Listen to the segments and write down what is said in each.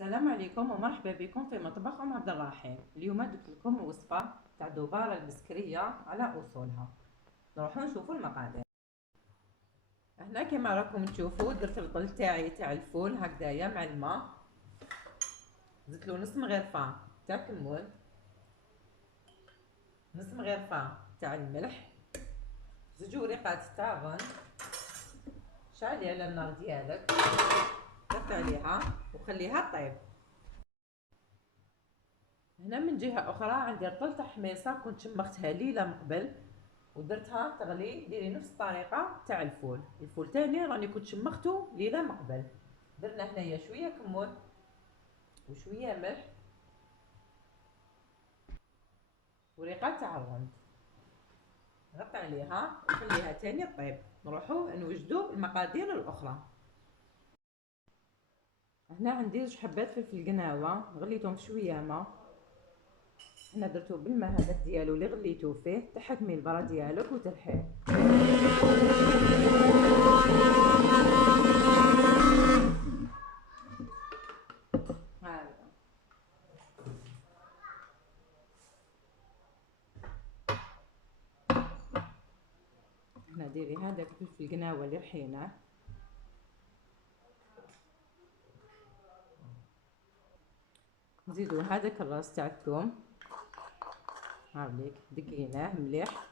السلام عليكم ومرحبا بكم في مطبخ عبد الرحيم. اليوم درت لكم وصفه تاع دوباره البسكريه على اصولها. نروحوا نشوفوا المقادير. هنا كما راكم تشوفوا درت الطل تاع الفول هكذايا مع الماء، زدت له نص مغرفه تاع كمون، نص مغرفه تاع الملح، زوج وريقات تاع غن. شعلي على النار ديالك، طفي عليها وخليها طيب. هنا من جهه اخرى عندي رطل تاع حميصه كنت شمختها ليله من قبل ودرتها تغلي. ديري نفس الطريقه تاع الفول تاني راني كنت شمختو ليله من قبل. درنا هنايا شويه كمون وشويه ملح وريقه تاع الرند، غطي عليها وخليها تاني طيب. نروحو نوجدو المقادير الاخرى. هنا عندي زوج حبات فلفل قناوه غليتهم في شويه ماء. هنا درتو بالماء هذاك ديالو اللي غليتو فيه، تحكمي البرا ديالك وترحيه. هنا ديري هذاك الفلفل القناوه اللي رحيناه، نزيدو هذاك الراس تاع الثوم، هاوليك دقيناه مليح.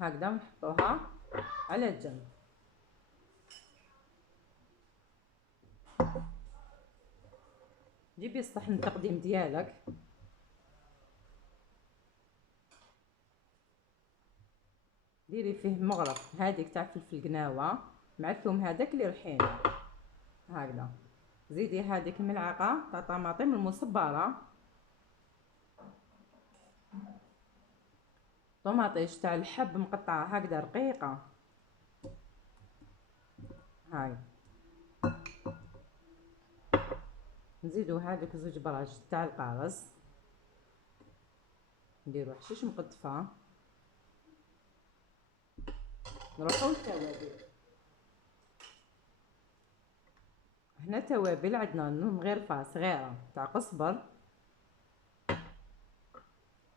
هكذا ونحطوها على الجنب. جيبي الصحن التقديم ديالك، ديري فيه مغرف هذيك تاع فلفل قناوه مع الثوم هذاك اللي رحيناه هكذا. زيدي هذيك ملعقه تاع طماطم المصبره، طماطيش تاع الحب مقطعه هكذا رقيقه هاي. نزيدو هذوك زوج براش تاع القارص، نديرو حشيش مقطفه. نروحو للتوابل. هنا توابل عندنا مغرفه صغيره تاع قزبر،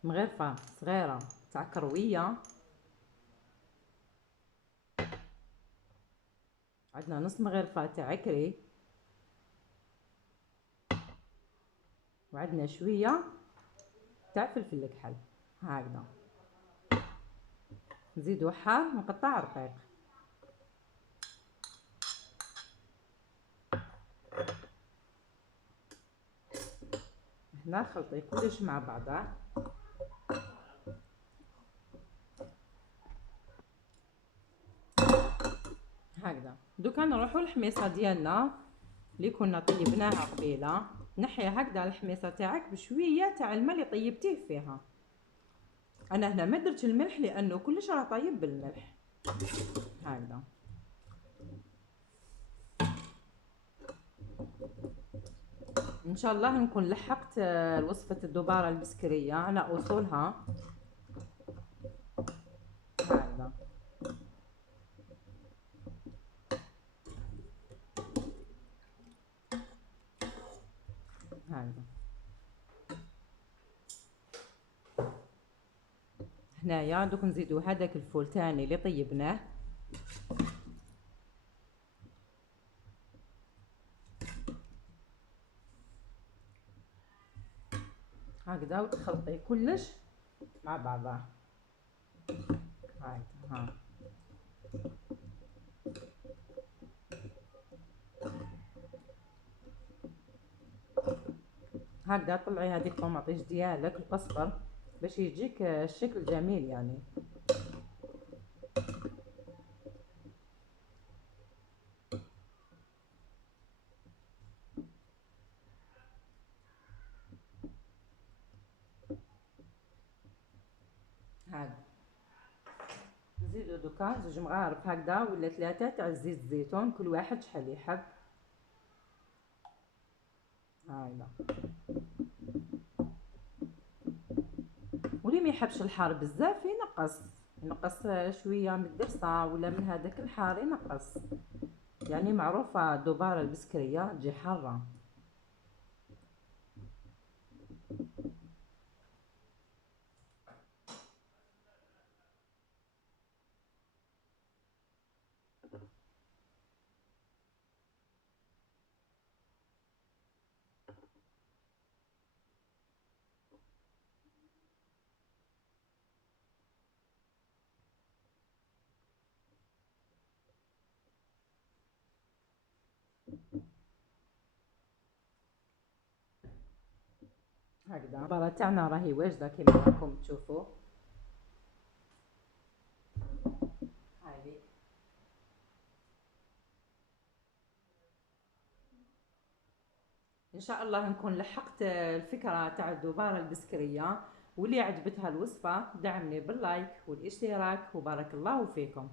مغرفه صغيره تاع كرويه، عندنا نص مغرفه تاع عكري، وعندنا شويه تاع فلفل الكحل هكذا. نزيدو حار مقطع رقيق. هنا خلطي كلش مع بعضه هكذا. دوكا نروحو للحميصه ديالنا اللي كنا طيبناها قبيله. نحي هكذا الحميصه تاعك بشويه تاع الماء اللي طيبتيه فيها. انا هنا ما درتش الملح لانه كلش راه طايب بالملح هكذا. ان شاء الله نكون لحقت وصفه الدباره البسكريه على اصولها هكذا. هكذا هنايا دوك نزيدو هذاك الفول تاني اللي طيبناه هكذا، وتخلطي كلش مع بعضه هاي. ها هكذا طلعي هذيك الطماطيش ديالك القزبر باش يجيك الشكل جميل يعني. هكذا نزيدو دوكا زوج مغارف هكذا ولا ثلاثه تاع زيت الزيتون، كل واحد شحال يحب. هايلا. واللي ما يحبش الحار بزاف ينقص شويه من الدرسه ولا من هذاك الحار ينقص. يعني معروفه الدباره البسكريه تجي حاره. هكذا الدباره تاعنا راهي واجده كما راكم تشوفوا. هاي ان شاء الله نكون لحقت الفكره تاع الدباره البسكريه. واللي عجبتها الوصفه دعمني باللايك والاشتراك وبارك الله فيكم.